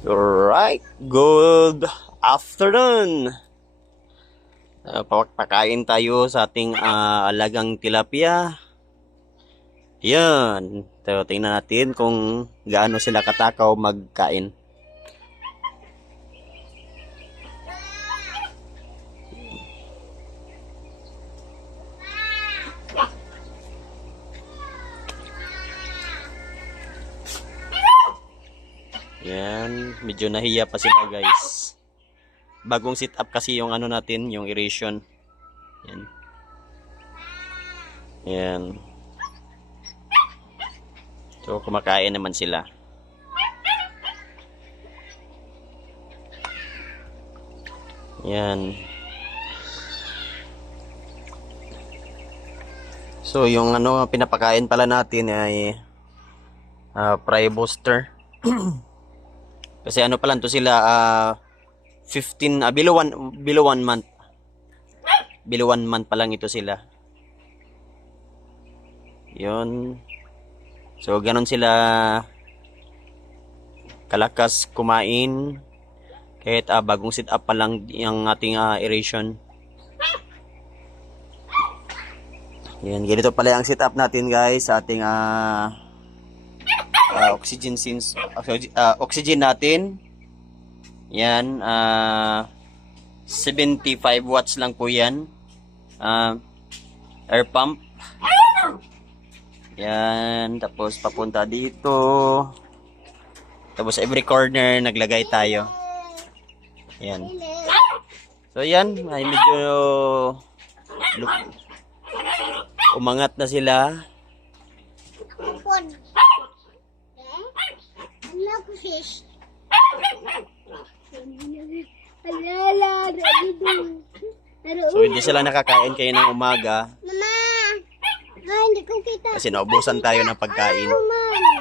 Alright, good afternoon. Pakain tayo sa ating alagang tilapia. Yan. So, tingnan natin kung gaano sila katakaw magkain. Yan, medyo nahiya pa sila guys. Bagong sit up kasi yung ano natin, yung aeration. Yan. Yan. So kumakain naman sila. Yan. So yung ano pinapakain pala natin ay fry booster. Kasi ano pa lang to sila 15 below 1 month. Below 1 month pa lang ito sila. 'Yon. So ganon sila kalakas kumain kahit bagong sit up pa lang yung ating aeration. Yan, ganito pala ang setup natin guys sa ating oxygen natin. Yan, 75 watts lang po yan. Air pump. Yan, tapos papunta dito. Tapos every corner naglagay tayo. Yan. So yan, ay medyo umangat na sila. Fish. So hindi sila nakakain kayo ng umaga Mama, hindi ko kita. kasi naubusan tayo ng pagkain. Mama.